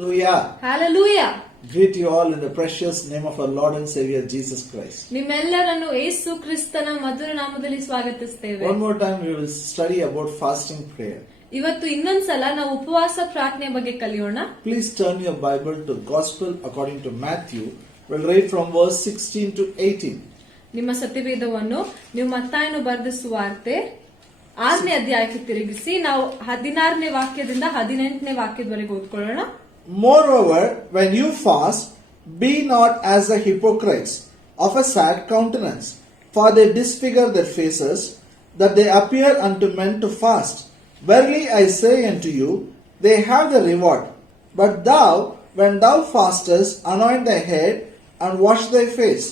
Hallelujah. Hallelujah. Greet you all in the precious name of our Lord and Savior Jesus Christ. ನಿಮ್ಮೆಲ್ಲರನ್ನು ಯೇಸು ಕ್ರಿಸ್ತನ ಮಧುರ ನಾಮದಲ್ಲಿ ಸ್ವಾಗತಿಸುತ್ತೇವೆ. One more time we will study about fasting prayer. ಇವತ್ತು ಇನ್ನೊಂದ್ಸಲ ನಾವು ಉಪವಾಸ ಪ್ರಾರ್ಥನೆ ಬಗ್ಗೆ ಕಲಿಯೋಣ. Please turn your Bible to Gospel according to Matthew. We'll read from verse 16 to 18. ನಿಮ್ಮ ಸತ್ಯವೇದವನ್ನು ನೀವು ಮತ್ತಾಯನು ಬರೆದ ಸುವಾರ್ತೆ 6ನೇ ಅಧ್ಯಾಯಕ್ಕೆ ತಿರುಗಿಸಿ ನಾವು 16ನೇ ವಾಕ್ಯದಿಂದ 18ನೇ ವಾಕ್ಯದವರೆಗೆ ಓದ್ಕೊಳ್ಳೋಣ. Moreover, when you fast, be not as the hypocrites of a sad countenance, for they disfigure their faces, that they appear unto men to fast. Verily I say unto you, they have the reward. But thou, when thou fastest, anoint thy head and wash thy face,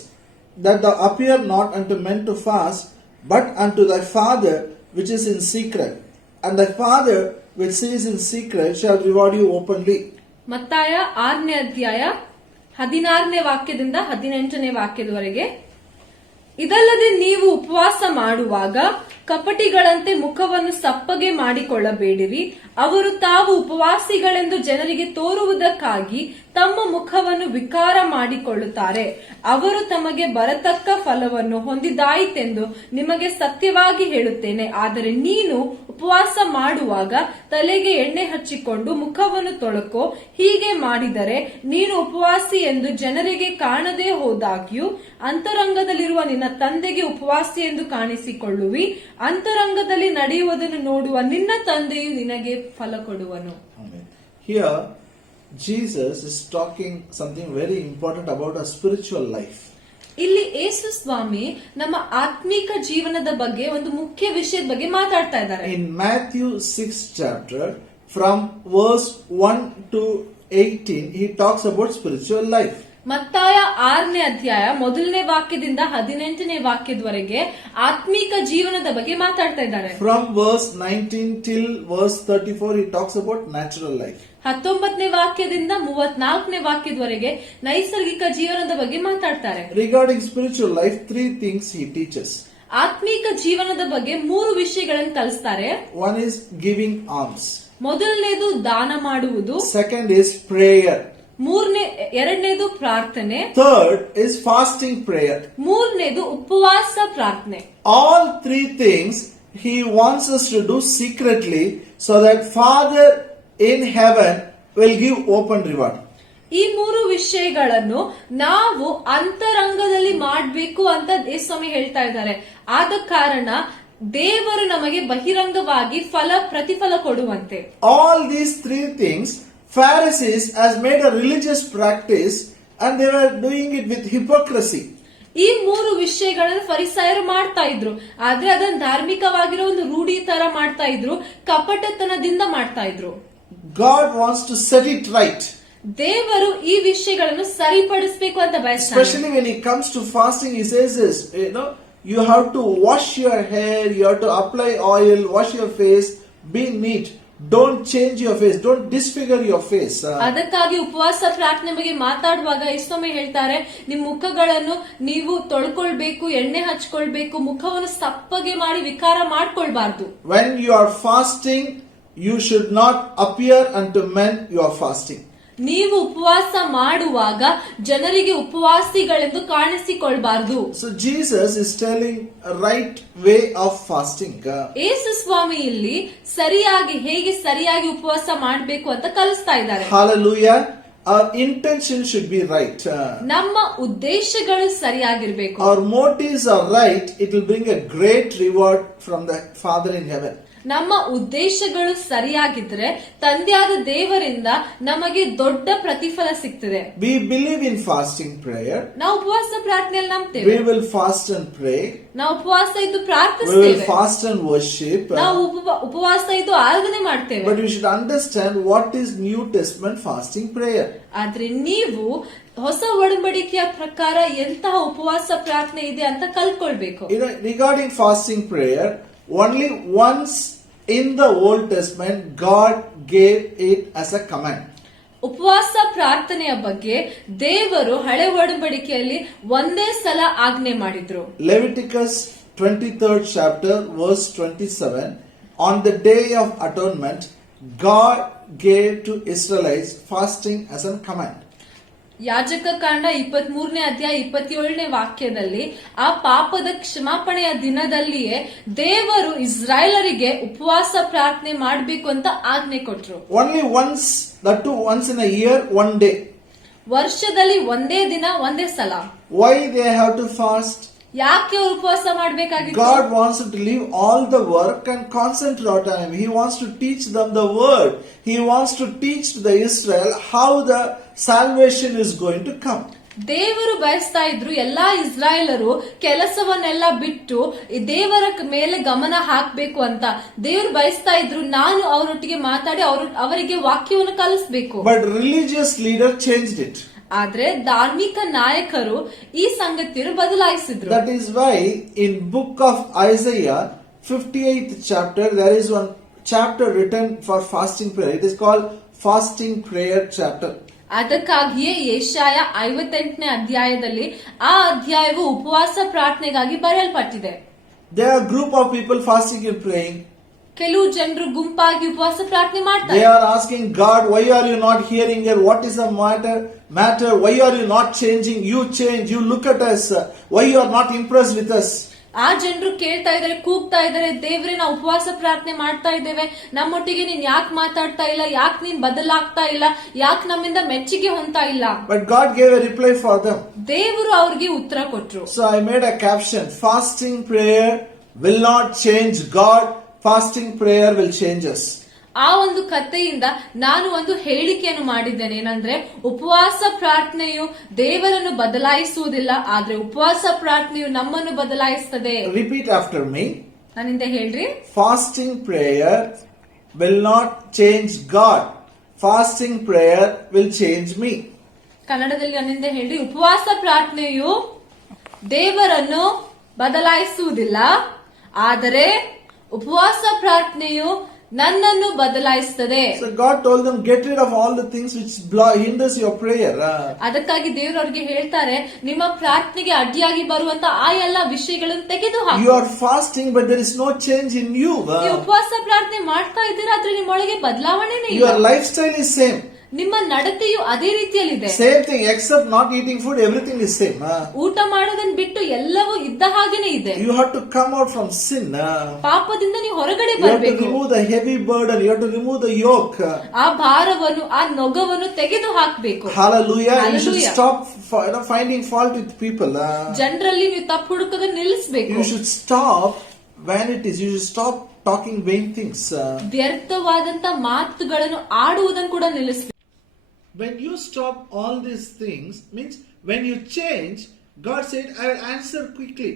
that thou appear not unto men to fast, but unto thy Father which is in secret. And thy Father which sees in secret shall reward you openly. ಮತ್ತಾಯ 6ನೇ ಅಧ್ಯಾಯ 16ನೇ ವಾಕ್ಯದಿಂದ 18ನೇ ವಾಕ್ಯದವರೆಗೆ. ಇದಲ್ಲದೆ ನೀವು ಉಪವಾಸ ಮಾಡುವಾಗ ಕಪಟಿಗಳಂತೆ ಮುಖವನ್ನು ಸಪ್ಪಗೆ ಮಾಡಿಕೊಳ್ಳಬೇಡಿರಿ. ಅವರು ತಾವು ಉಪವಾಸಿಗಳೆಂದು ಜನರಿಗೆ ತೋರುವುದಕ್ಕಾಗಿ ತಮ್ಮ ಮುಖವನ್ನು ವಿಕಾರ ಮಾಡಿಕೊಳ್ಳುತ್ತಾರೆ. ಅವರು ತಮಗೆ ಬರತಕ್ಕ ಫಲವನ್ನು ಹೊಂದಿದಾಯಿತೆಂದು ನಿಮಗೆ ಸತ್ಯವಾಗಿ ಹೇಳುತ್ತೇನೆ. ಆದರೆ ನೀನು ಉಪವಾಸ ಮಾಡುವಾಗ ತಲೆಗೆ ಎಣ್ಣೆ ಹಚ್ಚಿಕೊಂಡು ಮುಖವನ್ನು ತೊಳಕೋ. ಹೀಗೆ ಮಾಡಿದರೆ ನೀನು ಉಪವಾಸಿ ಎಂದು ಜನರಿಗೆ ಕಾಣದೇ ಹೋದಾಗ್ಯೂ ಅಂತರಂಗದಲ್ಲಿರುವ ನಿನ್ನ ತಂದೆಗೆ ಉಪವಾಸಿ ಎಂದು ಕಾಣಿಸಿಕೊಳ್ಳುವಿ. ಅಂತರಂಗದಲ್ಲಿ ನಡೆಯುವುದನ್ನು ನೋಡುವ ನಿನ್ನ ತಂದೆಯು ನಿನಗೆ ಫಲ ಕೊಡುವನು. Here Jesus is talking something very important about our spiritual life. ಇಲ್ಲಿ ಯೇಸು ಸ್ವಾಮಿ ನಮ್ಮ ಆತ್ಮಿಕ ಜೀವನದ ಬಗ್ಗೆ ಒಂದು ಮುಖ್ಯ ವಿಷಯದ ಬಗ್ಗೆ ಮಾತಾಡ್ತಾ ಇದ್ದಾರೆ. In Matthew 6th chapter, from verse 1 to 18, he talks about spiritual life. ಮತ್ತಾಯ 6ನೇ ಅಧ್ಯಾಯ 1ನೇ ವಾಕ್ಯದಿಂದ 18ನೇ ವಾಕ್ಯದವರೆಗೆ ಆತ್ಮಿಕ ಜೀವನದ ಬಗ್ಗೆ ಮಾತಾಡ್ತಾ ಇದ್ದಾರೆ. From verse 19 till verse 34, he talks about natural life. 19ನೇ ವಾಕ್ಯದಿಂದ 34ನೇ ವಾಕ್ಯದವರೆಗೆ ನೈಸರ್ಗಿಕ ಜೀವನದ ಬಗ್ಗೆ ಮಾತಾಡ್ತಾರೆ. Regarding spiritual life, 3 things he teaches. ಆತ್ಮಿಕ ಜೀವನದ ಬಗ್ಗೆ 3 ವಿಷಯಗಳನ್ನು ಕಲಿಸ್ತಾರೆ. One is giving alms. ಮೊದಲನೇದು ದಾನ ಮಾಡುವುದು. Second is prayer. ಎರಡನೇದು ಪ್ರಾರ್ಥನೆ. Third is fasting prayer. ಮೂರನೇದು ಉಪವಾಸ ಪ್ರಾರ್ಥನೆ. All 3 things he wants us to do secretly so that Father in heaven will give open reward. ಈ 3 ವಿಷಯಗಳನ್ನು ನಾವು ಅಂತರಂಗದಲ್ಲಿ ಮಾಡಬೇಕು ಅಂತ ಯೇಸುಸ್ವಾಮಿ ಹೇಳ್ತಾ ಇದ್ದಾರೆ. ಆದ ಕಾರಣ ದೇವರು ನಮಗೆ ಬಹಿರಂಗವಾಗಿ ಪ್ರತಿಫಲ ಕೊಡುವಂತೆ. All these 3 things Pharisees has made a religious practice and they were doing it with hypocrisy. ಈ 3 ವಿಷಯಗಳನ್ನು ಫರಿಸಾಯರು ಮಾಡ್ತಾ ಇದ್ರು. ಆದ್ರೆ ಅದನ್ನ ಧಾರ್ಮಿಕವಾಗಿರೋ ಒಂದು ರೂಢಿ ತರ ಮಾಡ್ತಾ ಇದ್ರು, ಕಪಟತನದಿಂದ ಮಾಡ್ತಾ ಇದ್ರು. God wants to set it right. ದೇವರು ಈ ವಿಷಯಗಳನ್ನು ಸರಿಪಡಿಸಬೇಕು ಅಂತ ಬಯಸ್ತಾನೆ. Especially when he comes to fasting, he says this, you have to wash your hair, you have to apply oil, wash your face, be neat. Don't change your face, don't disfigure your face. ಅದಕ್ಕಾಗಿ ಉಪವಾಸ ಪ್ರಾರ್ಥನೆ ಬಗ್ಗೆ ಮಾತಾಡುವಾಗ ಯೇಸುಸ್ವಾಮಿ ಹೇಳ್ತಾರೆ, ನಿಮ್ಮ ಮುಖಗಳನ್ನು ನೀವು ತೊಳ್ಕೊಳ್ಬೇಕು, ಎಣ್ಣೆ ಹಚ್ಕೊಳ್ಬೇಕು, ಮುಖವನ್ನು ಸಪ್ಪಗೆ ಮಾಡಿ ವಿಕಾರ ಮಾಡ್ಕೊಳ್ಬಾರ್ದು. When you are fasting, you should not appear unto men you are fasting. ನೀವು ಉಪವಾಸ ಮಾಡುವಾಗ ಜನರಿಗೆ ಉಪವಾಸಿಗಳೆಂದು ಕಾಣಿಸಿಕೊಳ್ಬಾರ್ದು. So Jesus is telling a right way of fasting. ಯೇಸು ಸ್ವಾಮಿ ಇಲ್ಲಿ ಹೇಗೆ ಸರಿಯಾಗಿ ಉಪವಾಸ ಮಾಡಬೇಕು ಅಂತ ಕಲಿಸ್ತಾ ಇದ್ದಾರೆ. Hallelujah. Our intention should be right. ನಮ್ಮ ಉದ್ದೇಶಗಳು ಸರಿಯಾಗಿರ್ಬೇಕು. Our motives are right. It will bring a great reward from the Father in heaven. ನಮ್ಮ ಉದ್ದೇಶಗಳು ಸರಿಯಾಗಿದ್ರೆ ತಂದೆಯಾದ ದೇವರಿಂದ ನಮಗೆ ದೊಡ್ಡ ಪ್ರತಿಫಲ ಸಿಗ್ತದೆ. We believe in fasting prayer. ನಾವು ಉಪವಾಸ ಪ್ರಾರ್ಥನೆಯಲ್ಲಿ ನಂಬ್ತೇವೆ. We will fast and pray. ನಾವು ಉಪವಾಸ ಇದ್ದು We ಪ್ರಾರ್ಥಿಸ್ತೇವೆ. will fast and worship. ನಾವು ಉಪವಾಸ ಇದ್ದು ಆರಾಧನೆ ಮಾಡ್ತೇವೆ. But we should understand what is New Testament fasting prayer. ಆದ್ರೆ ನೀವು ಹೊಸ ಒಡಂಬಡಿಕೆಯ ಪ್ರಕಾರ ಎಂತಹ ಉಪವಾಸ ಪ್ರಾರ್ಥನೆ ಇದೆ ಅಂತ ಕಲ್ತ್ಕೊಳ್ಬೇಕು. Regarding fasting prayer, only once in the Old Testament God gave it as a command. ಉಪವಾಸ ಪ್ರಾರ್ಥನೆಯ ಬಗ್ಗೆ ದೇವರು ಹಳೆ ಒಡಂಬಡಿಕೆಯಲ್ಲಿ ಒಂದೇ ಸಲ ಆಜ್ಞೆ ಮಾಡಿದ್ರು. Leviticus 23rd chapter verse 27, on the day of atonement God gave to Israelites fasting as a command. ಯಾಜಕ ಕಾಂಡ 23ನೇ ಅಧ್ಯಾಯ 27ನೇ ವಾಕ್ಯದಲ್ಲಿ ಆ ಪಾಪದ ಕ್ಷಮಾಪಣೆಯ ದಿನದಲ್ಲಿಯೇ ದೇವರು ಇಸ್ರಾಯೇಲರಿಗೆ ಉಪವಾಸ ಪ್ರಾರ್ಥನೆ ಮಾಡಬೇಕು ಅಂತ ಆಜ್ಞೆ ಕೊಟ್ರು. Only once, that too once in a year, one day. ವರ್ಷದಲ್ಲಿ ಒಂದೇ ದಿನ ಒಂದೇ ಸಲ. Why they have to fast? ಯಾಕೆ ಅವರು ಉಪವಾಸ ಮಾಡಬೇಕಾಗಿತ್ತು? God wants them to leave all the work and concentrate on Him. He wants to teach them the word. He wants to teach the Israel how the salvation is going to come. ದೇವರು ಬಯಸ್ತಾ ಇದ್ರು ಎಲ್ಲಾ ಇಸ್ರಾಯೇಲರು ಕೆಲಸವನ್ನೆಲ್ಲ ಬಿಟ್ಟು ದೇವರ ಮೇಲೆ ಗಮನ ಹಾಕ್ಬೇಕು ಅಂತ. ದೇವರು ಬಯಸ್ತಾ ಇದ್ರು ನಾನು ಅವರೊಟ್ಟಿಗೆ ಮಾತಾಡಿ ಅವರಿಗೆ ವಾಕ್ಯವನ್ನು ಕಲಿಸಬೇಕು. But religious leader changed it. ಆದ್ರೆ ಧಾರ್ಮಿಕ ನಾಯಕರು ಈ ಸಂಗತಿಯನ್ನು ಬದಲಾಯಿಸಿದ್ರು. That is why in book of Isaiah 58th chapter there is one chapter written for fasting prayer. It is called fasting prayer chapter. ಅದಕ್ಕಾಗಿಯೇ ಯೆಶಾಯ 58ನೇ ಅಧ್ಯಾಯದಲ್ಲಿ ಆ ಅಧ್ಯಾಯವು ಉಪವಾಸ ಪ್ರಾರ್ಥನೆಗಾಗಿ ಬರೆಯಲ್ಪಟ್ಟಿದೆ. There are a group of people fasting and praying. ಕೆಲವು ಜನರು ಗುಂಪಾಗಿ ಉಪವಾಸ ಪ್ರಾರ್ಥನೆ They ಮಾಡ್ತಾರೆ. are asking God, why are you not hearing here? What is the matter? Why are you not changing? You change. You look at us. Why you are not impressed with us? ಆ ಜನರು ಕೇಳ್ತಾ ಇದಾರೆ, ಕೂಗ್ತಾ ಇದಾರೆ, ದೇವ್ರೆ ನಾವು ಉಪವಾಸ ಪ್ರಾರ್ಥನೆ ಮಾಡ್ತಾ ಇದ್ದೇವೆ, ನಮ್ಮೊಟ್ಟಿಗೆ ನೀನ್ ಯಾಕೆ ಮಾತಾಡ್ತಾ ಇಲ್ಲ, ಯಾಕೆ ನೀನ್ ಬದಲಾಗ್ತಾ ಇಲ್ಲ, ಯಾಕೆ ನಮ್ಮಿಂದ ಮೆಚ್ಚುಗೆ ಹೊಂದ್ತಾ ಇಲ್ಲ. But God gave a reply for them. ದೇವರು ಅವ್ರಿಗೆ ಉತ್ತರ ಕೊಟ್ರು. So I made a caption: fasting prayer will not change God. Fasting prayer will change us. ಆ ಒಂದು ಕಥೆಯಿಂದ ನಾನು ಒಂದು ಹೇಳಿಕೆಯನ್ನು ಮಾಡಿದ್ದೇನೆ. ಏನಂದ್ರೆ ಉಪವಾಸ ಪ್ರಾರ್ಥನೆಯು ದೇವರನ್ನು ಬದಲಾಯಿಸುವುದಿಲ್ಲ, ಆದ್ರೆ ಉಪವಾಸ ಪ್ರಾರ್ಥನೆಯು ನಮ್ಮನ್ನು ಬದಲಾಯಿಸುತ್ತದೆ. Repeat after me. ನನ್ನಿಂದ ಹೇಳ್ರಿ. Fasting prayer will not change God. Fasting prayer will change me. ಕನ್ನಡದಲ್ಲಿ ನನ್ನಿಂದ ಹೇಳ್ರಿ. ಉಪವಾಸ ಪ್ರಾರ್ಥನೆಯು ದೇವರನ್ನು ಬದಲಾಯಿಸುವುದಿಲ್ಲ, ಆದರೆ ಉಪವಾಸ ಪ್ರಾರ್ಥನೆಯು ನನ್ನನ್ನು ಬದಲಾಯಿಸುತ್ತದೆ. So God told them, get rid of all the things which hinders your prayer. ಅದಕ್ಕಾಗಿ ದೇವರು ಅವ್ರಿಗೆ ಹೇಳ್ತಾರೆ, ನಿಮ್ಮ ಪ್ರಾರ್ಥನೆಗೆ ಅಡ್ಡಿಯಾಗಿ ಬರುವಂತ ಆ ಎಲ್ಲ ವಿಷಯಗಳನ್ನು ತೆಗೆದು ಹಾಕಿ. You are fasting but there is no change in you. ನೀವು ಉಪವಾಸ ಪ್ರಾರ್ಥನೆ ಮಾಡ್ತಾ ಇದ್ದೀರಾ, ಆದ್ರೆ ನಿಮ್ಮೊಳಗೆ ಬದಲಾವಣೆನೇ ಇಲ್ಲ. Your lifestyle is same. ನಿಮ್ಮ ನಡತೆಯು ಅದೇ ರೀತಿಯಲ್ಲಿದೆ. Same thing except not eating food, everything is same. ಊಟ ಮಾಡೋದನ್ನ ಬಿಟ್ಟು ಎಲ್ಲವೂ ಇದ್ದ ಹಾಗೇನೆ ಇದೆ. You have to come out from sin. ಪಾಪದಿಂದ ನೀವು ಹೊರಗಡೆ You have to ಬರಬೇಕು. remove the heavy burden. You have to remove the yoke. ಆ ಭಾರವನ್ನು, ಆ ನೊಗವನ್ನು ತೆಗೆದು ಹಾಕಬೇಕು. Hallelujah. You should Hallelujah. stop finding fault with people. ಜನರಲ್ಲಿ ನೀವು ತಪ್ಪು ಹುಡುಕೋದನ್ನ ನಿಲ್ಲಿಸಬೇಕು. You should stop vanities. You should stop talking vain things. ವ್ಯರ್ಥವಾದಂತ ಮಾತುಗಳನ್ನು ಆಡುವುದನ್ನು ಕೂಡ ನಿಲ್ಲಿಸಬೇಕು. When you stop all these things, means when you change, God said, I will answer quickly.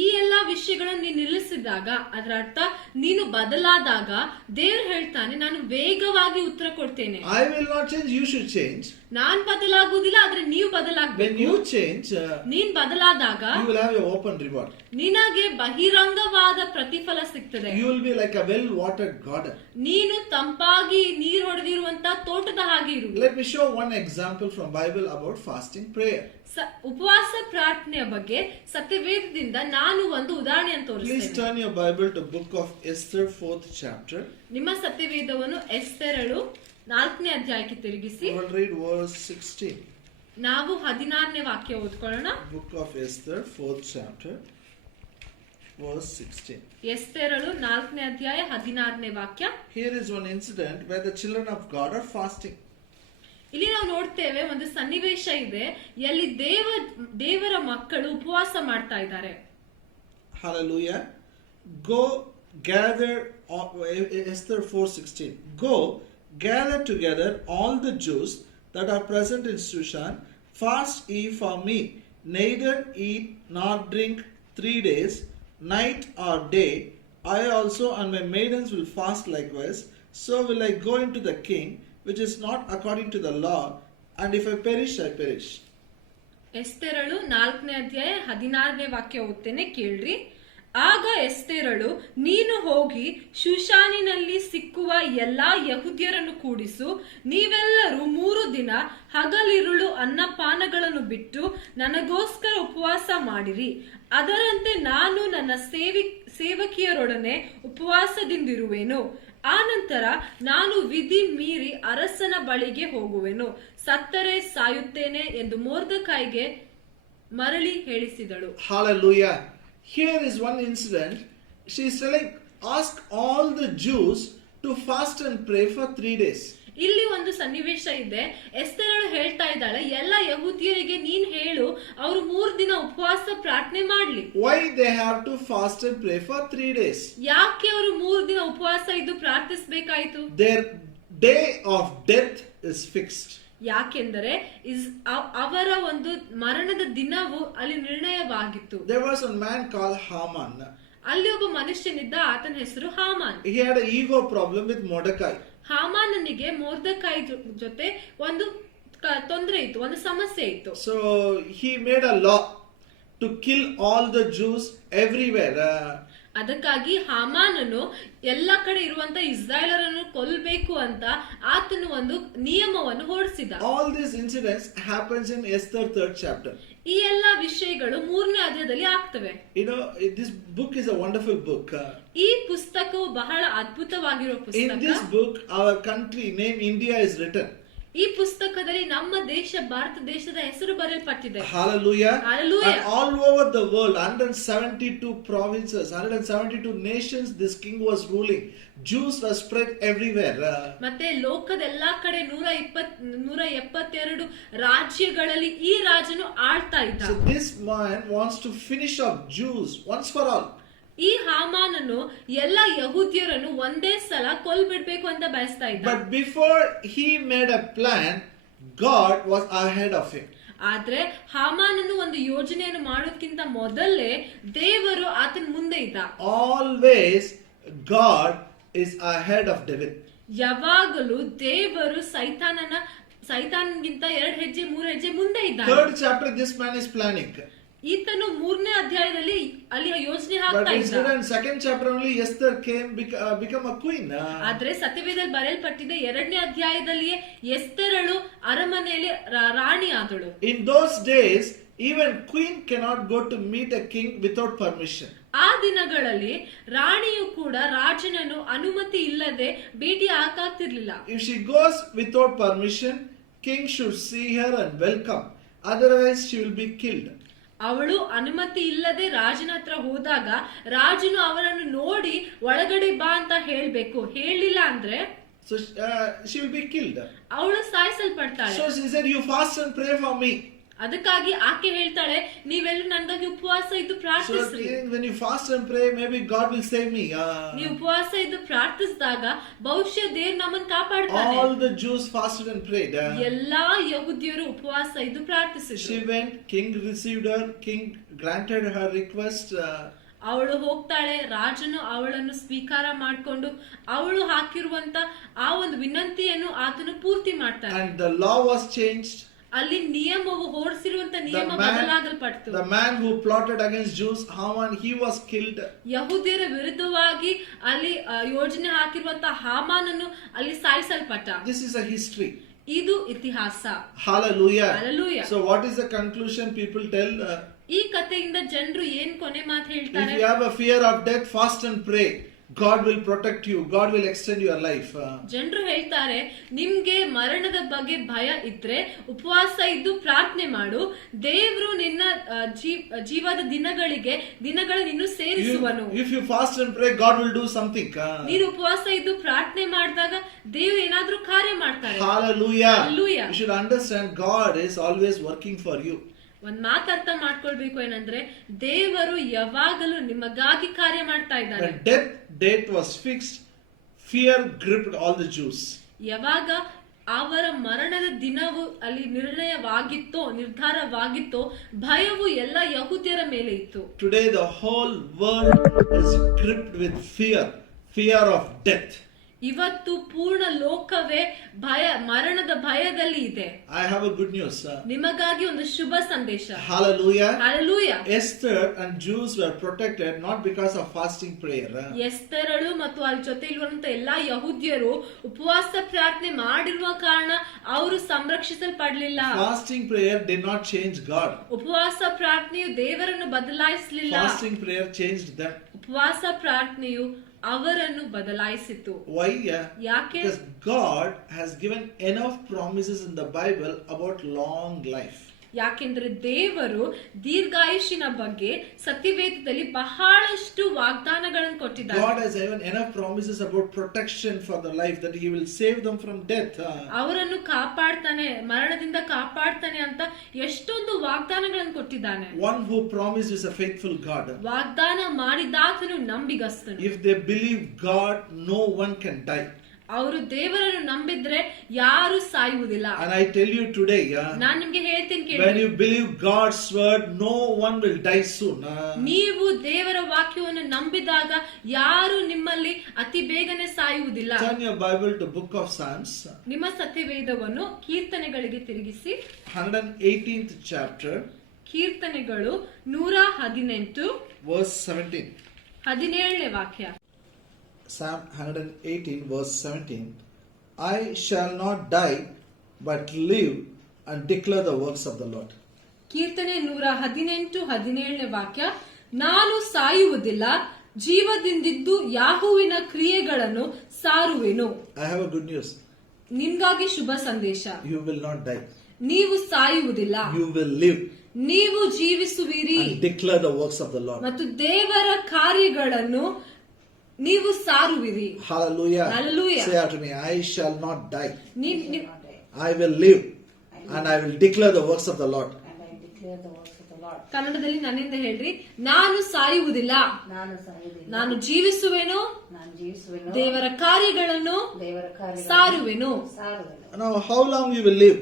ಈ ಎಲ್ಲಾ ವಿಷಯಗಳನ್ನು ನೀನು ನಿಲ್ಲಿಸಿದಾಗ, ಅದರ ಅರ್ಥ ನೀನು ಬದಲಾದಾಗ ದೇವರು ಹೇಳ್ತಾನೆ, ನಾನು ವೇಗವಾಗಿ ಉತ್ತರ ಕೊಡ್ತೇನೆ. I will not change, you should change. ನಾನ್ ಬದಲಾಗುವುದಿಲ್ಲ, ಆದ್ರೆ ನೀವು When ಬದಲಾಗಬೇಕು. you change, ನೀನ್ ಬದಲಾದಾಗ you will have an open reward. ನಿನಗೆ ಬಹಿರಂಗವಾದ ಪ್ರತಿಫಲ ಸಿಗ್ತದೆ. You will be like a well-watered garden. ನೀನು ತಂಪಾಗಿ ನೀರು ಹೊಡೆದಿರುವಂತ ತೋಟದ ಹಾಗೆ ಇರುವುದು. Let me show one example from Bible about fasting prayer. ಉಪವಾಸ ಪ್ರಾರ್ಥನೆಯ ಬಗ್ಗೆ ಸತ್ಯವೇದದಿಂದ ನಾನು ಒಂದು ಉದಾಹರಣೆಯನ್ನು Please ತೋರಿಸ್ತೇನೆ. turn your Bible to book of Esther 4th chapter. ನಿಮ್ಮ ಸತ್ಯವೇದವನ್ನು ಎಸ್ತೇರಳು 4ನೇ ಅಧ್ಯಾಯಕ್ಕೆ ತಿರುಗಿಸಿ. We will read verse 16. ನಾವು 16ನೇ ವಾಕ್ಯ ಓದ್ಕೊಳ್ಳೋಣ. Book of Esther 4th chapter verse 16. ಎಸ್ತೇರಳು 4ನೇ ಅಧ್ಯಾಯ 16ನೇ ವಾಕ್ಯ. Here is one incident where the children of God are fasting. ಇಲ್ಲಿ ನಾವು ನೋಡ್ತೇವೆ, ಒಂದು ಸನ್ನಿವೇಶ ಇದೆ ಎಲ್ಲಿ ದೇವರ ಮಕ್ಕಳು ಉಪವಾಸ ಮಾಡ್ತಾ ಇದ್ದಾರೆ. Hallelujah. Go gather, Esther 4:16. Go gather together all the Jews that are present in Shushan. Fast ye for me, neither eat nor drink 3 days, night or day. I also and my maidens will fast likewise. So will I go into the king, which is not according to the law, and if I perish, I perish. ಎಸ್ತೇರಳು 4ನೇ ಅಧ್ಯಾಯ 16ನೇ ವಾಕ್ಯ ಓದ್ತೇನೆ, ಕೇಳ್ರಿ. ಆಗ ಎಸ್ತೇರಳು, ನೀನು ಹೋಗಿ ಶೂಷಾನಿನಲ್ಲಿ ಸಿಕ್ಕುವ ಎಲ್ಲಾ ಯಹೂದ್ಯರನ್ನು ಕೂಡಿಸು, ನೀವೆಲ್ಲರೂ 3 ದಿನ ಹಗಲಿರುಳು ಅನ್ನಪಾನಗಳನ್ನು ಬಿಟ್ಟು ನನಗೋಸ್ಕರ ಉಪವಾಸ ಮಾಡಿರಿ. ಅದರಂತೆ ನಾನು ನನ್ನ ಸೇವಕಿಯರೊಡನೆ ಉಪವಾಸದಿಂದಿರುವೆನು. ಆ ನಂತರ ನಾನು ವಿಧಿ ಮೀರಿ ಅರಸನ ಬಳಿಗೆ ಹೋಗುವೆನು, ಸತ್ತರೆ ಸಾಯುತ್ತೇನೆ ಎಂದು ಮೊರ್ದೆಕೈಗೆ ಮರಳಿ ಹೇಳಿಸಿದಳು. Hallelujah. Here is one incident. She is telling, ask all the Jews to fast and pray for 3 days. ಇಲ್ಲಿ ಒಂದು ಸನ್ನಿವೇಶ ಇದೆ. ಎಸ್ತೇರಳು ಹೇಳ್ತಾ ಇದ್ದಾಳೆ, ಎಲ್ಲ ಯಹೂದ್ಯರಿಗೆ ನೀನ್ ಹೇಳು ಅವರು 3 ದಿನ ಉಪವಾಸ ಪ್ರಾರ್ಥನೆ ಮಾಡ್ಲಿ. Why they have to fast and pray for 3 days? ಯಾಕೆ ಅವರು 3 ದಿನ ಉಪವಾಸ ಇದ್ದು ಪ್ರಾರ್ಥಿಸಬೇಕಾಯಿತು? Their day of death is fixed. ಯಾಕೆಂದರೆ ಅವರ ಒಂದು ಮರಣದ ದಿನವು ಅಲ್ಲಿ ನಿರ್ಣಯವಾಗಿತ್ತು. There was a man called Haman. ಅಲ್ಲಿ ಒಬ್ಬ ಮನುಷ್ಯನಿದ್ದ, ಆತನ ಹೆಸರು Haman. He had an ego problem with Mordecai. ಹಾಮಾನನಿಗೆ ಮೊರ್ದೆಕೈ ಜೊತೆ ಒಂದು ತೊಂದರೆ ಇತ್ತು, ಒಂದು ಸಮಸ್ಯೆ ಇತ್ತು. So he made a law to kill all the Jews everywhere. ಅದಕ್ಕಾಗಿ ಹಾಮಾನನು ಎಲ್ಲ ಕಡೆ ಇರುವಂತ ಇಸ್ರಾಯೇಲರನ್ನು ಕೊಲ್ಲಬೇಕು ಅಂತ ಆತನು ಒಂದು ನಿಯಮವನ್ನು ಹೊರಡಿಸಿದ. All these incidents happens in Esther 3rd chapter. ಈ ಎಲ್ಲಾ ವಿಷಯಗಳು 3ನೇ ಅಧ್ಯಾಯದಲ್ಲಿ ಆಗ್ತವೆ. You know, this book is a wonderful book. ಈ ಪುಸ್ತಕವು ಬಹಳ ಅದ್ಭುತವಾಗಿರುವ ಪುಸ್ತಕ. In this book, our country name India is written. ಈ ಪುಸ್ತಕದಲ್ಲಿ ನಮ್ಮ ದೇಶ, ಭಾರತ ದೇಶದ ಹೆಸರು ಬರೆಯಲ್ಪಟ್ಟಿದೆ. Hallelujah. Hallelujah. And all over the world, 172 provinces, 172 nations, this king was ruling. Jews were spread everywhere. ಮತ್ತೆ ಲೋಕದ ಎಲ್ಲಾ ಕಡೆ 172 ರಾಜ್ಯಗಳಲ್ಲಿ ಈ ರಾಜನು ಆಳ್ತಾ ಇದ್ದ. So this man wants to finish off Jews once for all. ಈ ಹಾಮಾನನು ಎಲ್ಲ ಯಹೂದ್ಯರನ್ನು ಒಂದೇ ಸಲ ಕೊಲ್ಬಿಡ್ಬೇಕು ಅಂತ ಬಯಸ್ತಾ ಇದ್ದ. But before he made a plan, God was ahead of him. ಆದ್ರೆ ಹಾಮಾನನು ಒಂದು ಯೋಜನೆಯನ್ನು ಮಾಡೋದಕ್ಕಿಂತ ಮೊದಲೇ ದೇವರು ಆತನ ಮುಂದೆ ಇದ್ದ. Always God is ahead of devil. ಯಾವಾಗಲೂ ದೇವರು ಸೈತಾನನಿಗಿಂತ 2 ಹೆಜ್ಜೆ 3 ಹೆಜ್ಜೆ ಮುಂದೆ ಇದ್ದಾನೆ. 3rd chapter, this man is planning. ಈತನು 3ನೇ ಅಧ್ಯಾಯದಲ್ಲಿ ಅಲ್ಲಿ ಯೋಜನೆ ಹಾಕ್ತಾ But ಇದ್ದ. in 2nd chapter only Esther came become a queen. ಆದ್ರೆ ಸತ್ಯವೇದದಲ್ಲಿ ಬರೆಯಲ್ಪಟ್ಟಿದೆ 2ನೇ ಅಧ್ಯಾಯದಲ್ಲಿಯೇ ಎಸ್ತೇರಳು ಅರಮನೆಯಲ್ಲಿ ರಾಣಿ ಆದಳು. In those days, even queen cannot go to meet a king without permission. ಆ ದಿನಗಳಲ್ಲಿ ರಾಣಿಯು ಕೂಡ ರಾಜನನ್ನು ಅನುಮತಿ ಇಲ್ಲದೆ ಭೇಟಿ ಹಾಕಾಗ್ತಿರ್ಲಿಲ್ಲ. If she goes without permission, king should see her and welcome. Otherwise, she will be killed. ಅವಳು ಅನುಮತಿ ಇಲ್ಲದೆ ರಾಜನ ಹತ್ರ ಹೋದಾಗ ರಾಜನು ಅವರನ್ನು ನೋಡಿ ಒಳಗಡೆ ಬಾ ಅಂತ ಹೇಳ್ಬೇಕು. ಹೇಳಿಲ್ಲ ಅಂದ್ರೆ So she will be killed. ಅವಳು ಸಾಯಿಸಲ್ಪಡ್ತಾಳೆ. So she said, you fast and pray for me. ಅದಕ್ಕಾಗಿ ಆಕೆ ಹೇಳ್ತಾಳೆ, ನೀವೆಲ್ಲರೂ ನನಗಾಗಿ ಉಪವಾಸ ಇದ್ದು So ಪ್ರಾರ್ಥಿಸ್ರಿ. when you fast and pray, maybe God will save me. ನೀವು ಉಪವಾಸ ಇದ್ದು ಪ್ರಾರ್ಥಿಸಿದಾಗ ಬಹುಶಃ ದೇವ್ರು ನಮ್ಮನ್ನು ಕಾಪಾಡ್ತಾನೆ. All the Jews fasted and prayed. ಎಲ್ಲಾ ಯಹೂದ್ಯರು ಉಪವಾಸ ಇದ್ದು ಪ್ರಾರ್ಥಿಸಿದ್ರು. She went, king received her, king granted her request. ಅವಳು ಹೋಗ್ತಾಳೆ, ರಾಜನು ಅವಳನ್ನು ಸ್ವೀಕಾರ ಮಾಡಿಕೊಂಡು ಅವಳು ಹಾಕಿರುವಂತ ಆ ಒಂದು ವಿನಂತಿಯನ್ನು ಆತನು ಪೂರ್ತಿ ಮಾಡ್ತಾನೆ. And the law was changed. ಅಲ್ಲಿ ನಿಯಮವು ಹೊರಡಿಸಿರುವಂತ ನಿಯಮ ಬದಲಾಗಲ್ಪಟ್ಟಿತು. The man who plotted against Jews, Haman, he was killed. ಯಹೂದ್ಯರ ವಿರುದ್ಧವಾಗಿ ಅಲ್ಲಿ ಯೋಜನೆ ಹಾಕಿರುವಂತ ಹಾಮಾನನ್ನು ಅಲ್ಲಿ ಸಾಯಿಸಲ್ಪಟ್ಟ. This is a history. ಇದು ಇತಿಹಾಸ. Hallelujah. Hallelujah. So what is the conclusion people tell? ಈ ಕಥೆಯಿಂದ ಜನರು ಏನ್ ಕೊನೆ ಮಾತು ಹೇಳ್ತಾರೆ? If you have a fear of death, fast and pray. God will protect you. God will extend your life. ಜನರು ಹೇಳ್ತಾರೆ, ನಿಮ್ಗೆ ಮರಣದ ಬಗ್ಗೆ ಭಯ ಇದ್ರೆ ಉಪವಾಸ ಇದ್ದು ಪ್ರಾರ್ಥನೆ ಮಾಡು, ದೇವರು ನಿನ್ನ ಜೀವದ ದಿನಗಳನ್ನು ಇನ್ನು ಸೇರಿಸುವನು. If you fast and pray, God will do something. ನೀನು ಉಪವಾಸ ಇದ್ದು ಪ್ರಾರ್ಥನೆ ಮಾಡಿದಾಗ ದೇವರು ಏನಾದ್ರೂ ಕಾರ್ಯ ಮಾಡ್ತಾರೆ. Hallelujah. Hallelujah. You should understand God is always working for you. ಒಂದ್ ಮಾತು ಅರ್ಥ ಮಾಡ್ಕೊಳ್ಬೇಕು, ಏನಂದ್ರೆ ದೇವರು ಯಾವಾಗಲೂ ನಿಮಗಾಗಿ ಕಾರ್ಯ ಮಾಡ್ತಾ ಇದ್ದಾರೆ. When date was fixed, fear gripped all the Jews. ಯಾವಾಗ ಅವರ ಮರಣದ ದಿನವು ಅಲ್ಲಿ ನಿರ್ಧಾರವಾಗಿತ್ತೋ ಭಯವು ಎಲ್ಲ ಯಹೂದ್ಯರ ಮೇಲೆ ಇತ್ತು. Today the whole world is gripped with fear of death. ಇವತ್ತು ಪೂರ್ಣ ಲೋಕವೇ ಮರಣದ ಭಯದಲ್ಲಿ ಇದೆ. I have a good news. ನಿಮಗಾಗಿ ಒಂದು ಶುಭ ಸಂದೇಶ. Hallelujah. Hallelujah. Esther and Jews were protected not because of fasting prayer. ಎಸ್ತೇರಳು ಮತ್ತು ಅಲ್ಲಿ ಜೊತೆ ಇರುವಂತ ಎಲ್ಲಾ ಯಹೂದ್ಯರು ಉಪವಾಸ ಪ್ರಾರ್ಥನೆ ಮಾಡಿರುವ ಕಾರಣ ಅವರು ಸಂರಕ್ಷಿಸಲ್ಪಡಲಿಲ್ಲ. Fasting prayer did not change God. ಉಪವಾಸ ಪ್ರಾರ್ಥನೆಯು ದೇವರನ್ನು ಬದಲಾಯಿಸಲಿಲ್ಲ. Fasting prayer changed them. ಉಪವಾಸ ಪ್ರಾರ್ಥನೆಯು ಅವರನ್ನು ಬದಲಾಯಿಸಿತು. Why? ಯಾಕೆ? Because God has given enough promises in the Bible about long life. ಯಾಕೆಂದ್ರೆ ದೇವರು ದೀರ್ಘಾಯುಷಿನ ಬಗ್ಗೆ ಸತ್ಯವೇದದಲ್ಲಿ ಬಹಳಷ್ಟು ವಾಗ್ದಾನಗಳನ್ನು ಕೊಟ್ಟಿದ್ದಾರೆ. God has given enough promises about protection for the life, that He will save them from death. ಅವರನ್ನು ಕಾಪಾಡ್ತಾನೆ, ಮರಣದಿಂದ ಕಾಪಾಡ್ತಾನೆ ಅಂತ ಎಷ್ಟೊಂದು ವಾಗ್ದಾನಗಳನ್ನು ಕೊಟ್ಟಿದ್ದಾನೆ. One who promised is a faithful God. ವಾಗ್ದಾನ ಮಾಡಿದಾತನು ನಂಬಿಗಸ್ತನು. If they believe God, no one can die. ಅವರು ದೇವರನ್ನು ನಂಬಿದ್ರೆ ಯಾರು ಸಾಯುವುದಿಲ್ಲ. And I tell you today, ನಾನು ನಿಮ್ಗೆ ಹೇಳ್ತೀನಿ ಕೇಳಿ, when you believe God's word, no one will die soon. ನೀವು ದೇವರ ವಾಕ್ಯವನ್ನು ನಂಬಿದಾಗ ಯಾರು ನಿಮ್ಮಲ್ಲಿ ಅತಿ ಬೇಗನೆ ಸಾಯುವುದಿಲ್ಲ. Turn your Bible to Book of Psalms. ನಿಮ್ಮ ಸತ್ಯವೇದವನ್ನು ಕೀರ್ತನೆಗಳಿಗೆ ತಿರುಗಿಸಿ. 118th chapter, ಕೀರ್ತನೆಗಳು 118 verse 17. 17ನೇ ವಾಕ್ಯ. Psalm 118 verse 17. I shall not die but live and declare the works of the Lord. ಕೀರ್ತನೆ 118 17ನೇ ವಾಕ್ಯ. ನಾನು ಸಾಯುವುದಿಲ್ಲ, ಜೀವದಿಂದಿದ್ದು ಯಾಹುವಿನ ಕ್ರಿಯೆಗಳನ್ನು ಸಾರುವೆನು. I have a good news. ನಿಮ್ಗಾಗಿ ಶುಭ ಸಂದೇಶ. You will not die. ನೀವು ಸಾಯುವುದಿಲ್ಲ, You will live ನೀವು ಜೀವಿಸುವಿರಿ and declare the works of the Lord. ಮತ್ತು ದೇವರ ಕಾರ್ಯಗಳನ್ನು ನೀವು ಸಾರುವಿರಿ. Hallelujah. Hallelujah. Say after me, I shall not die. I I will live and I will declare the works of the Lord. and I declare the works of the Lord. ಕನ್ನಡದಲ್ಲಿ ನನ್ನಿಂದ ಹೇಳ್ರಿ, ನಾನು ಸಾಯುವುದಿಲ್ಲ, ನಾನು ಸಾಯುವುದಿಲ್ಲ, ನಾನು ಜೀವಿಸುವೆನು, ನಾನು ಜೀವಿಸುವೆನು, ದೇವರ ಕಾರ್ಯಗಳನ್ನು ದೇವರ ಕಾರ್ಯಗಳನ್ನು ಸಾರುವೆನು. ಸಾರುವೆನು. Now, how long you will live?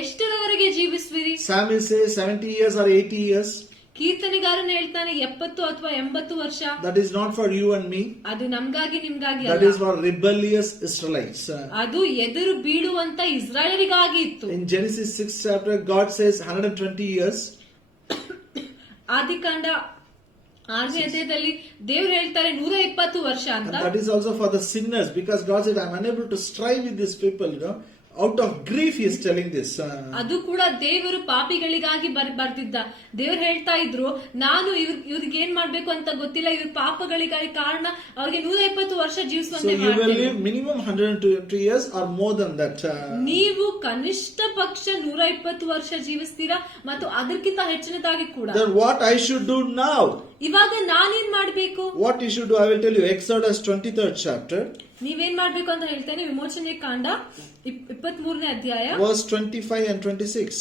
ಎಷ್ಟರವರೆಗೆ ಜೀವಿಸುವಿರಿ? Psalmist says 70 years or 80 years. ಕೀರ್ತನೆಗಾರನ ಹೇಳ್ತಾನೆ 70 ಅಥವಾ 80 ವರ್ಷ. That is not for you and me. ಅದು ನಮ್ಗಾಗಿ ನಿಮ್ಗಾಗಿ That ಅಲ್ಲ. is for rebellious Israelites. ಅದು ಎದುರು ಬೀಳುವಂತ ಇಸ್ರಾಯೇಲರಿಗಾಗಿ ಇತ್ತು. In Genesis 6 chapter, God says 120 years. ಆದಿಕಾಂಡ 6ನೇ ಅಧ್ಯಾಯದಲ್ಲಿ ದೇವರು ಹೇಳ್ತಾರೆ 120 ವರ್ಷ And ಅಂತ. that is also for the sinners, because God said, I am unable to strive with these people, Out of grief he is telling this. ಅದು ಕೂಡ ದೇವರು ಪಾಪಿಗಳಿಗಾಗಿ ಬರ್ದಿದ್ದ. ದೇವರು ಹೇಳ್ತಾ ಇದ್ರು, ನಾನು ಇವ್ರಿಗೆ ಏನ್ ಮಾಡ್ಬೇಕು ಅಂತ ಗೊತ್ತಿಲ್ಲ, ಇವ್ರ ಪಾಪಗಳಿಗಾಗಿ ಕಾರಣ ಅವ್ರಿಗೆ 120 ವರ್ಷ So ಜೀವಿಸುವಂತೆ you will ಮಾಡ್ತೇನೆ. live minimum 120 years or more than that. ನೀವು ಕನಿಷ್ಠ ಪಕ್ಷ 120 ವರ್ಷ ಜೀವಿಸ್ತೀರಾ ಮತ್ತು ಅದಕ್ಕಿಂತ ಹೆಚ್ಚಿನದಾಗಿ ಕೂಡ. Then what I should do now? ಇವಾಗ ನಾನೇನ್ ಮಾಡ್ಬೇಕು? What you should do, I will tell you. Exodus 23rd chapter. ನೀವೇನ್ ಮಾಡ್ಬೇಕು ಅಂತ ಹೇಳ್ತೇನೆ. ವಿಮೋಚನೆ ಕಾಂಡ 23ನೇ ಅಧ್ಯಾಯ Verse 25 and 26.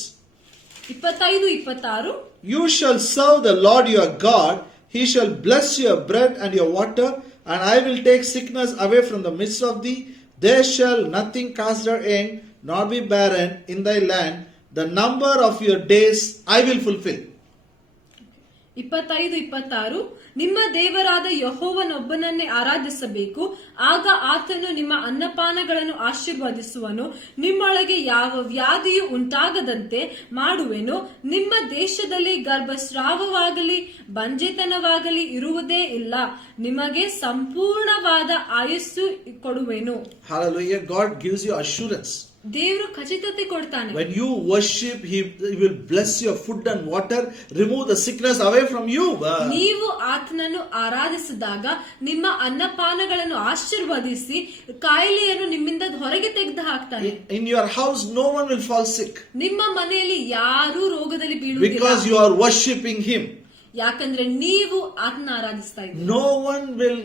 25 26. You shall serve the Lord your God. He shall bless your bread and your water, and I will take sickness away from the midst of thee. There shall nothing cast their end, nor be barren in thy land. The number of your days I will fulfill. 25 26. ನಿಮ್ಮ ದೇವರಾದ ಯೆಹೋವನೊಬ್ಬನನ್ನೇ ಆರಾಧಿಸಬೇಕು, ಆಗ ಆತನು ನಿಮ್ಮ ಅನ್ನಪಾನಗಳನ್ನು ಆಶೀರ್ವದಿಸುವನು. ನಿಮ್ಮೊಳಗೆ ಯಾವ ವ್ಯಾಧಿಯು ಉಂಟಾಗದಂತೆ ಮಾಡುವೆನು. ನಿಮ್ಮ ದೇಶದಲ್ಲಿ ಗರ್ಭಸ್ರಾವವಾಗಲಿ ಬಂಜೆತನವಾಗಲಿ ಇರುವುದೇ ಇಲ್ಲ. ನಿಮಗೆ ಸಂಪೂರ್ಣವಾದ ಆಯಸ್ಸು ಕೊಡುವೆನು. Hallelujah. God gives you assurance. ದೇವರು ಖಚಿತತೆ ಕೊಡ್ತಾನೆ. When you worship, He will bless your food and water, remove the sickness away from you. ನೀವು ಆತನನ್ನು ಆರಾಧಿಸಿದಾಗ ನಿಮ್ಮ ಅನ್ನಪಾನಗಳನ್ನು ಆಶೀರ್ವದಿಸಿ ಕಾಯಿಲೆಯನ್ನು ನಿಮ್ಮಿಂದ ಹೊರಗೆ ತೆಗೆದು ಹಾಕ್ತಾನೆ. In your house, no one will fall sick. ನಿಮ್ಮ ಮನೆಯಲ್ಲಿ ಯಾರೂ ರೋಗದಲ್ಲಿ ಬೀಳುವುದಿಲ್ಲ. Because you are worshiping Him. ಯಾಕಂದ್ರೆ ನೀವು ಆತನ ಆರಾಧಿಸ್ತಾ ಇದ್ದೀರಿ. No one will,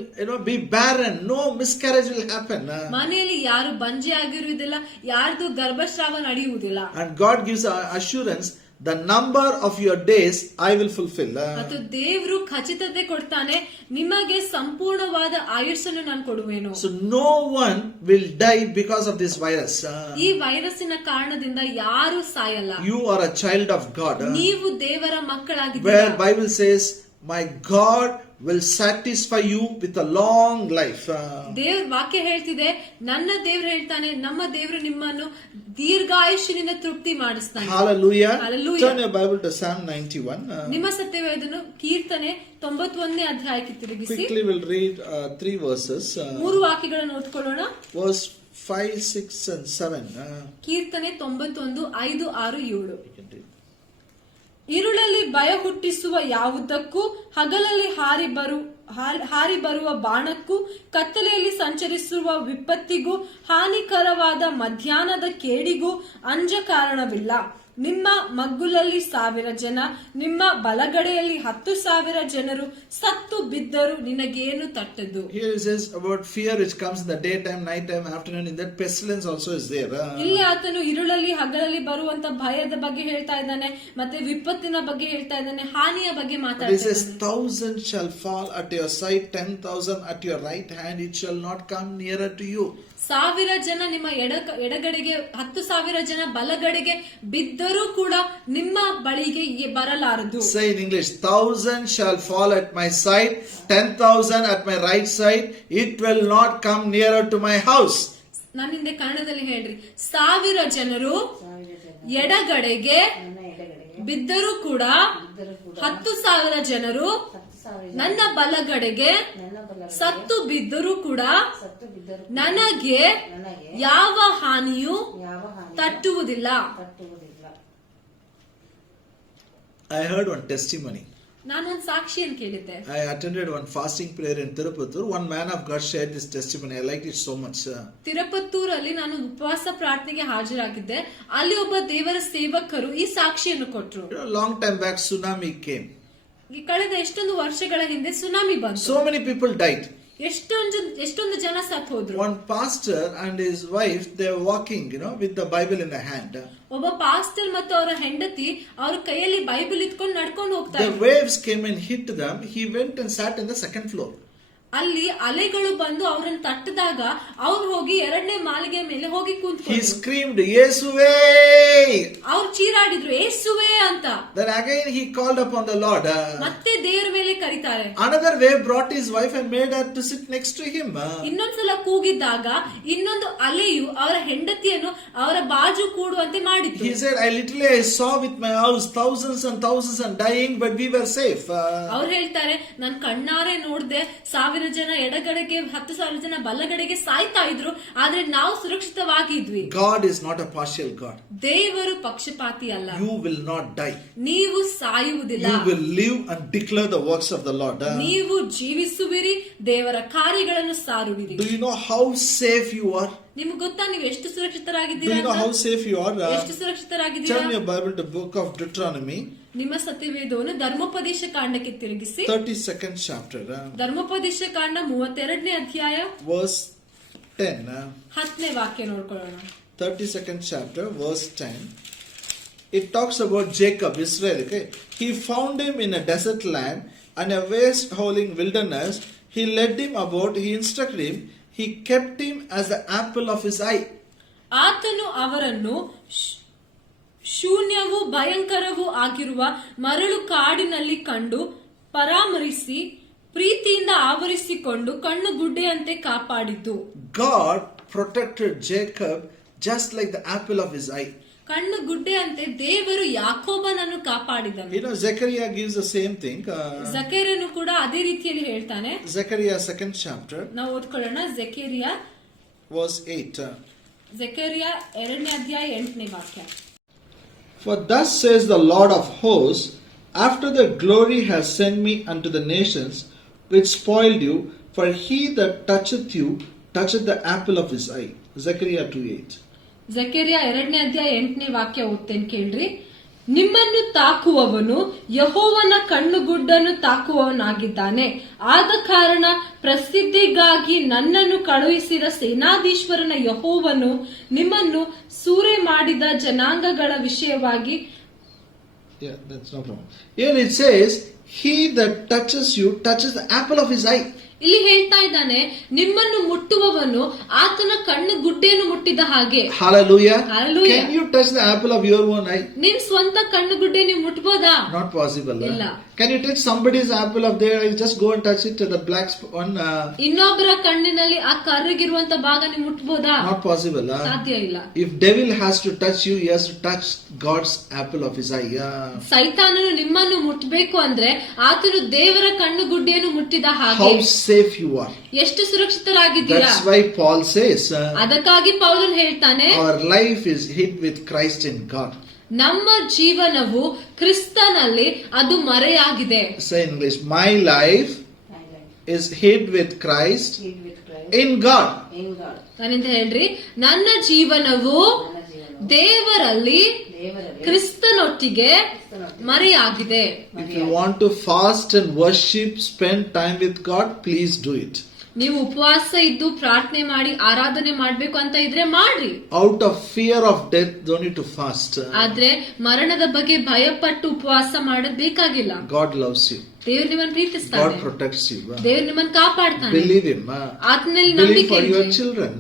be barren. No miscarriage will happen. ಮನೆಯಲ್ಲಿ ಯಾರು ಬಂಜೆ ಆಗಿರುವುದಿಲ್ಲ, ಯಾರ್ದು ಗರ್ಭಸ್ರಾವ ನಡೆಯುವುದಿಲ್ಲ. And God gives assurance, the number of your days I will fulfill. ಮತ್ತು ದೇವರು ಖಚಿತತೆ ಕೊಡ್ತಾನೆ, ನಿಮಗೆ ಸಂಪೂರ್ಣವಾದ ಆಯುಷ್ಯನ್ನು ನಾನು ಕೊಡುವೆನು. So no one will die because of this virus. ಈ ವೈರಸ್ಸಿನ ಕಾರಣದಿಂದ ಯಾರು ಸಾಯಲ್ಲ. You are a child of God. ನೀವು ದೇವರ ಮಕ್ಕಳಾಗಿದ್ದೀರಾ. Where Bible says, my God will satisfy you with a long life. ದೇವ್ರ ವಾಕ್ಯ ಹೇಳ್ತಿದೆ, ನನ್ನ ದೇವ್ರು ಹೇಳ್ತಾನೆ, ನಮ್ಮ ದೇವ್ರು ನಿಮ್ಮನ್ನು ದೀರ್ಘಾಯುಷ್ಯದಿಂದ ತೃಪ್ತಿ ಮಾಡಿಸ್ತಾನೆ. Hallelujah. Hallelujah. Turn your Bible to Psalm 91. ನಿಮ್ಮ ಸತ್ಯವೇದನು ಕೀರ್ತನೆ 91ನೇ ಅಧ್ಯಾಯಕ್ಕೆ ತಿರುಗಿಸಿ. Quickly we'll read 3 verses. 3 ವಾಕ್ಯಗಳನ್ನು ಓದ್ಕೊಳ್ಳೋಣ. Verse 5, 6 and 7. ಕೀರ್ತನೆ 91 5, 6, 7. You can read. ಇರುಳಲ್ಲಿ ಭಯ ಹುಟ್ಟಿಸುವ ಯಾವುದಕ್ಕೂ ಹಗಲಲ್ಲಿ ಹಾರಿ ಬರುವ ಬಾಣಕ್ಕೂ ಕತ್ತಲೆಯಲ್ಲಿ ಸಂಚರಿಸುವ ವಿಪತ್ತಿಗೂ ಹಾನಿಕರವಾದ ಮಧ್ಯಾಹ್ನದ ಕೇಡಿಗೂ ಅಂಜ ಕಾರಣವಿಲ್ಲ. ನಿಮ್ಮ ಮಗ್ಗುಲಲ್ಲಿ 1,000 ಜನ, ನಿಮ್ಮ ಬಲಗಡೆಯಲ್ಲಿ 10,000 ಜನರು ಸತ್ತು ಬಿದ್ದರು, ನಿನಗೇನು ತಟ್ಟದು. Here it says about fear which comes in the daytime, nighttime, afternoon. In that pestilence also is there. ಇಲ್ಲಿ ಆತನು ಇರುಳಲ್ಲಿ ಹಗಲಲ್ಲಿ ಬರುವಂತ ಭಯದ ಬಗ್ಗೆ ಹೇಳ್ತಾ ಇದ್ದಾನೆ, ಮತ್ತೆ ವಿಪತ್ತಿನ ಬಗ್ಗೆ ಹೇಳ್ತಾ ಇದ್ದಾನೆ, ಹಾನಿಯ ಬಗ್ಗೆ It ಮಾತಾಡ್ತಾ says, ಇದ್ದಾನೆ. 1,000 shall fall at your side, 10,000 at your right hand, it shall not come nearer to you. 1,000 ಜನ ನಿಮ್ಮ ಎಡಗಡೆಗೆ, 10,000 ಜನ ಬಲಗಡೆಗೆ ಬಿದ್ದರೂ ಕೂಡ ನಿಮ್ಮ ಬಳಿಗೆ ಬರಲಾರದು. Say in English, 1,000 shall fall at my side, 10,000 at my right side, it will not come nearer to my house. ನನ್ನಿಂದ ಕನ್ನಡದಲ್ಲಿ ಹೇಳ್ರಿ. 1,000 ಜನರು 1,000 ಜನ ಎಡಗಡೆಗೆ ನನ್ನ ಎಡಗಡೆಗೆ ಬಿದ್ದರೂ ಕೂಡ, ಬಿದ್ದರೂ ಕೂಡ 10,000 ಜನರು 10,000 ಜನ ನನ್ನ ಬಲಗಡೆಗೆ ನನ್ನ ಬಲಗಡೆಗೆ ಸತ್ತು ಬಿದ್ದರೂ ಕೂಡ ಸತ್ತು ಬಿದ್ದರೂ ಕೂಡ ನನಗೆ ನನಗೆ ಯಾವ ಹಾನಿಯೂ ಯಾವ ಹಾನಿ ತಟ್ಟುವುದಿಲ್ಲ. ತಟ್ಟುವುದಿಲ್ಲ. I heard one testimony. ನಾನೊಂದು ಸಾಕ್ಷಿಯನ್ನು ಕೇಳಿದ್ದೆ. I attended one fasting prayer in Tirupattur. One man of God shared this testimony. I liked it so much. ತಿರುಪತ್ತೂರಲ್ಲಿ ನಾನು ಉಪವಾಸ ಪ್ರಾರ್ಥನೆಗೆ ಹಾಜರಾಗಿದ್ದೆ. ಅಲ್ಲಿ ಒಬ್ಬ ದೇವರ ಸೇವಕರು ಈ ಸಾಕ್ಷಿಯನ್ನು ಕೊಟ್ರು. You know, long time back, tsunami came. ಈ ಕಳೆದ ಎಷ್ಟೊಂದು ವರ್ಷಗಳ ಹಿಂದೆ ಸುನಾಮಿ ಬಂತು. So many people died. ಎಷ್ಟೊಂದು ಜನ ಸತ್ತು ಹೋದ್ರು. One pastor and his wife, they were walking, with the Bible in their hand. ಒಬ್ಬ ಪಾಸ್ಟರ್ ಮತ್ತು ಅವರ ಹೆಂಡತಿ ಅವ್ರ ಕೈಯಲ್ಲಿ ಬೈಬಲ್ ಇಟ್ಕೊಂಡು ನಡ್ಕೊಂಡು ಹೋಗ್ತಾ The ಇದ್ರು. waves came and hit them. He went and sat in the second floor. ಅಲ್ಲಿ ಅಲೆಗಳು ಬಂದು ಅವ್ರನ್ನ ತಟ್ಟದಾಗ ಅವ್ರು ಹೋಗಿ 2ನೇ ಮಾಳಿಗೆ ಮೇಲೆ ಹೋಗಿ He ಕೂತ್ಕೊಂಡ್ರು. screamed, Yesuve! ಅವ್ರು ಚೀರಾಡಿದ್ರು, ಏಸುವೆ ಅಂತ. Then again he called upon the Lord. ಮತ್ತೆ ದೇವರ ಮೇಲೆ ಕರೀತಾರೆ. Another wave brought his wife and made her to sit next to him. ಇನ್ನೊಂದ್ಸಲ ಕೂಗಿದ್ದಾಗ ಇನ್ನೊಂದು ಅಲೆಯು ಅವರ ಹೆಂಡತಿಯನ್ನು ಅವರ ಬಾಜು ಕೂಡುವಂತೆ ಮಾಡಿತ್ತು. He said, I saw with my eyes thousands and thousands and dying, but we were safe. ಅವ್ರು ಹೇಳ್ತಾರೆ, ನಾನ್ ಕಣ್ಣಾರೆ ನೋಡ್ದೆ 1,000 ಜನ ಎಡಗಡೆಗೆ 10,000 ಜನ ಬಲಗಡೆಗೆ ಸಾಯ್ತಾ ಇದ್ರು, ಆದ್ರೆ ನಾವು ಸುರಕ್ಷಿತವಾಗಿದ್ವಿ. God is not a partial God. ದೇವರು ಪಕ್ಷಪಾತಿ ಅಲ್ಲ. You will not die. ನೀವು ಸಾಯುವುದಿಲ್ಲ. You will live and declare the works of the Lord. ನೀವು ಜೀವಿಸುವಿರಿ, ದೇವರ ಕಾರ್ಯಗಳನ್ನು ಸಾರುವಿರಿ. Do you know how safe you are? ನಿಮ್ಗೆ ಗೊತ್ತಾ ನೀವು ಎಷ್ಟು Do ಸುರಕ್ಷಿತರಾಗಿದ್ದೀರಾ you know how ಅಂತ? safe you are? ಎಷ್ಟು ಸುರಕ್ಷಿತರಾಗಿದ್ದೀರಾ? Turn your Bible to book of Deuteronomy, ನಿಮ್ಮ ಸತ್ಯವೇದವನ್ನು ಧರ್ಮೋಪದೇಶ ಕಾಂಡಕ್ಕೆ ತಿರುಗಿಸಿ. 32nd chapter, ಧರ್ಮೋಪದೇಶ ಕಾಂಡ 32ನೇ ಅಧ್ಯಾಯ verse 10. 10ನೇ ವಾಕ್ಯ ನೋಡ್ಕೊಳ್ಳೋಣ. 32nd chapter, verse 10. It talks about Jacob, Israel. Okay? He found him in a desert land and a waste howling wilderness. He led him about, he instructed him, he kept him as the apple of his eye. ಆತನು ಅವರನ್ನು ಶೂನ್ಯವೂ ಭಯಂಕರವೂ ಆಗಿರುವ ಮರಳು ಕಾಡಿನಲ್ಲಿ ಕಂಡು ಪರಾಮರಿಸಿ ಪ್ರೀತಿಯಿಂದ ಆವರಿಸಿಕೊಂಡು ಕಣ್ಣು ಗುಡ್ಡೆಯಂತೆ ಕಾಪಾಡಿದ್ದು. God protected Jacob just like the apple of his eye. ಕಣ್ಣು ಗುಡ್ಡೆಯಂತೆ ದೇವರು ಯಾಕೋಬನನ್ನು ಕಾಪಾಡಿದನು. Zechariah gives the same thing. ಜಕೇರನು ಕೂಡ ಅದೇ ರೀತಿಯಲ್ಲಿ ಹೇಳ್ತಾನೆ. Zechariah 2nd chapter, ನಾವು ಓದ್ಕೊಳ್ಳೋಣ. Zechariah verse 8. ಜಕೇರಿಯಾ 2ನೇ ಅಧ್ಯಾಯ 8ನೇ ವಾಕ್ಯ. For thus says the Lord of hosts, after the glory has sent me unto the nations which spoiled you, for he that toucheth you toucheth the apple of his eye. Zechariah 2:8. Zechariah 2ನೇ ಅಧ್ಯಾಯ 8ನೇ ವಾಕ್ಯ ಓದ್ತೇನೆ ಕೇಳ್ರಿ. ನಿಮ್ಮನ್ನು ತಾಕುವವನು ಯೆಹೋವನ ಕಣ್ಣುಗುಡ್ಡನ್ನು ತಾಕುವವನಾಗಿದ್ದಾನೆ. ಆದ ಕಾರಣ ಪ್ರಸಿದ್ಧಿಗಾಗಿ ನನ್ನನ್ನು ಕಳುಹಿಸಿದ ಸೇನಾಧೀಶ್ವರನ ಯೆಹೋವನು ನಿಮ್ಮನ್ನು ಸೂರೆ ಮಾಡಿದ ಜನಾಂಗಗಳ ವಿಷಯವಾಗಿ. Yeah, that's no problem. Here it says, he that touches you touches the apple of his eye. ಇಲ್ಲಿ ಹೇಳ್ತಾ ಇದ್ದಾನೆ, ನಿಮ್ಮನ್ನು ಮುಟ್ಟುವವನು ಆತನ ಕಣ್ಣು ಗುಡ್ಡೆಯನ್ನು ಮುಟ್ಟಿದ ಹಾಗೆ. Hallelujah. Hallelujah. Can you touch the apple of your own eye? ನಿಮ್ ಸ್ವಂತ ಕಣ್ಣು ಗುಡ್ಡೆ ನೀವು ಮುಟ್ಬೋದಾ? Not possible. ಇಲ್ಲ. Can you touch somebody's apple of their eye? Just go and touch it to the black one. ಇನ್ನೊಬ್ಬರ ಕಣ್ಣಿನಲ್ಲಿ ಆ ಕರ್ರಗಿರುವಂತ ಭಾಗ ನೀವು ಮುಟ್ಬೋದಾ? Not possible. ಸಾಧ್ಯ ಇಲ್ಲ. If devil has to touch you, he has to touch God's apple of his eye. ಸೈತಾನನು ನಿಮ್ಮನ್ನು ಮುಟ್ಟಬೇಕು ಅಂದ್ರೆ ಆತನು ದೇವರ ಕಣ್ಣು ಗುಡ್ಡೆಯನ್ನು ಮುಟ್ಟಿದ ಹಾಗೆ. How safe you are. ಎಷ್ಟು ಸುರಕ್ಷಿತರಾಗಿದ್ದೀರಾ? That's why Paul says, ಅದಕ್ಕಾಗಿ ಪೌಲನ್ ಹೇಳ್ತಾನೆ, our life is hid with Christ in God. ನಮ್ಮ ಜೀವನವು ಕ್ರಿಸ್ತನಲ್ಲಿ ಅದು ಮರೆಯಾಗಿದೆ. Say in English, my life is hid with Christ Hid with Christ in God. in God. ನಾನಿಂದ ಹೇಳ್ರಿ, ನನ್ನ ಜೀವನವು ನನ್ನ ಜೀವನವು ದೇವರಲ್ಲಿ ದೇವರಲ್ಲಿ ಕ್ರಿಸ್ತನೊಟ್ಟಿಗೆ ಮರೆಯಾಗಿದೆ. If you want to fast and worship, spend time with God, please do it. ನೀವು ಉಪವಾಸ ಇದ್ದು ಪ್ರಾರ್ಥನೆ ಮಾಡಿ ಆರಾಧನೆ ಮಾಡ್ಬೇಕು ಅಂತ ಇದ್ರೆ ಮಾಡ್ರಿ. Out of fear of death, don't need to fast. ಆದ್ರೆ ಮರಣದ ಬಗ್ಗೆ ಭಯಪಟ್ಟು ಉಪವಾಸ ಮಾಡೋದ್ ಬೇಕಾಗಿಲ್ಲ. God loves you. ದೇವ್ರು ನಿಮ್ಮನ್ನ ಪ್ರೀತಿಸ್ತಾನೆ. God protects you. ದೇವ್ರು ನಿಮ್ಮನ್ನ ಕಾಪಾಡ್ತಾನೆ. Believe Him. ಆತನಲ್ಲಿ Believe ನಂಬಿಕೆ for your ಇಡ್ರಿ. children.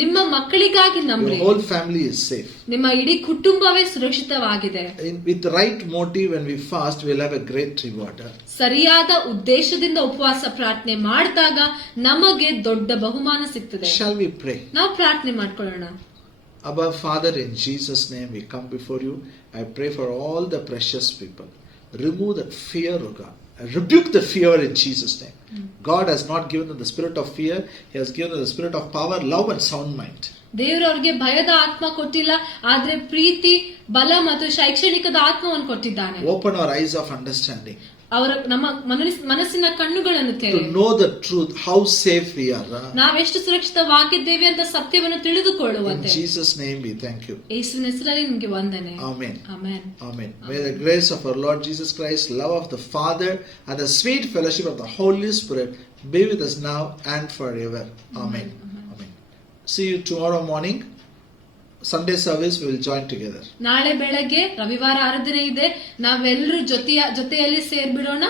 ನಿಮ್ಮ ಮಕ್ಕಳಿಗಾಗಿ Your ನಂಬ್ರಿ. whole family is safe. ನಿಮ್ಮ ಇಡೀ ಕುಟುಂಬವೇ ಸುರಕ್ಷಿತವಾಗಿದೆ. With the right motive, when we fast, we'll have a great reward. ಸರಿಯಾದ ಉದ್ದೇಶದಿಂದ ಉಪವಾಸ ಪ್ರಾರ್ಥನೆ ಮಾಡಿದಾಗ ನಮಗೆ ದೊಡ್ಡ ಬಹುಮಾನ ಸಿಗ್ತದೆ. Shall we pray? ನಾವು ಪ್ರಾರ್ಥನೆ ಮಾಡ್ಕೊಳ್ಳೋಣ. Abba Father, in Jesus' name we come before you. I pray for all the precious people. Remove that fear, O God. I rebuke the fear in Jesus' name. God has not given them the spirit of fear. He has given them the spirit of power, love and sound mind. ದೇವರು ಅವ್ರಿಗೆ ಭಯದ ಆತ್ಮ ಕೊಟ್ಟಿಲ್ಲ, ಆದ್ರೆ ಪ್ರೀತಿ, ಬಲ ಮತ್ತು ಶೈಕ್ಷಣಿಕದ ಆತ್ಮವನ್ನು ಕೊಟ್ಟಿದ್ದಾನೆ. Open our eyes of understanding. ಅವರ ನಮ್ಮ ಮನಸ್ಸಿನ ಕಣ್ಣುಗಳನ್ನು To ತೆರೆ. know the truth, how safe we are. ನಾವೆಷ್ಟು ಸುರಕ್ಷಿತವಾಗಿದ್ದೇವೆ ಅಂತ ಸತ್ಯವನ್ನು In ತಿಳಿದುಕೊಳ್ಳುವಂತೆ. Jesus' name we thank you. ಯೇಸುವಿನ ಹೆಸರಲ್ಲಿ ನಿಮಗೆ ವಂದನೆ. Amen. Amen. Amen. May the grace of our Lord Jesus Christ, love of the Father, and the sweet fellowship of the Holy Spirit be with us now and forever. Amen. Amen. See you tomorrow morning. Sunday service we will join together. ನಾಳೆ ಬೆಳಗ್ಗೆ ರವಿವಾರ ಆರಾಧನೆ ಇದೆ. ನಾವೆಲ್ಲರೂ ಜೊತೆಯಲ್ಲಿ ಸೇರ್ಬಿಡೋಣ.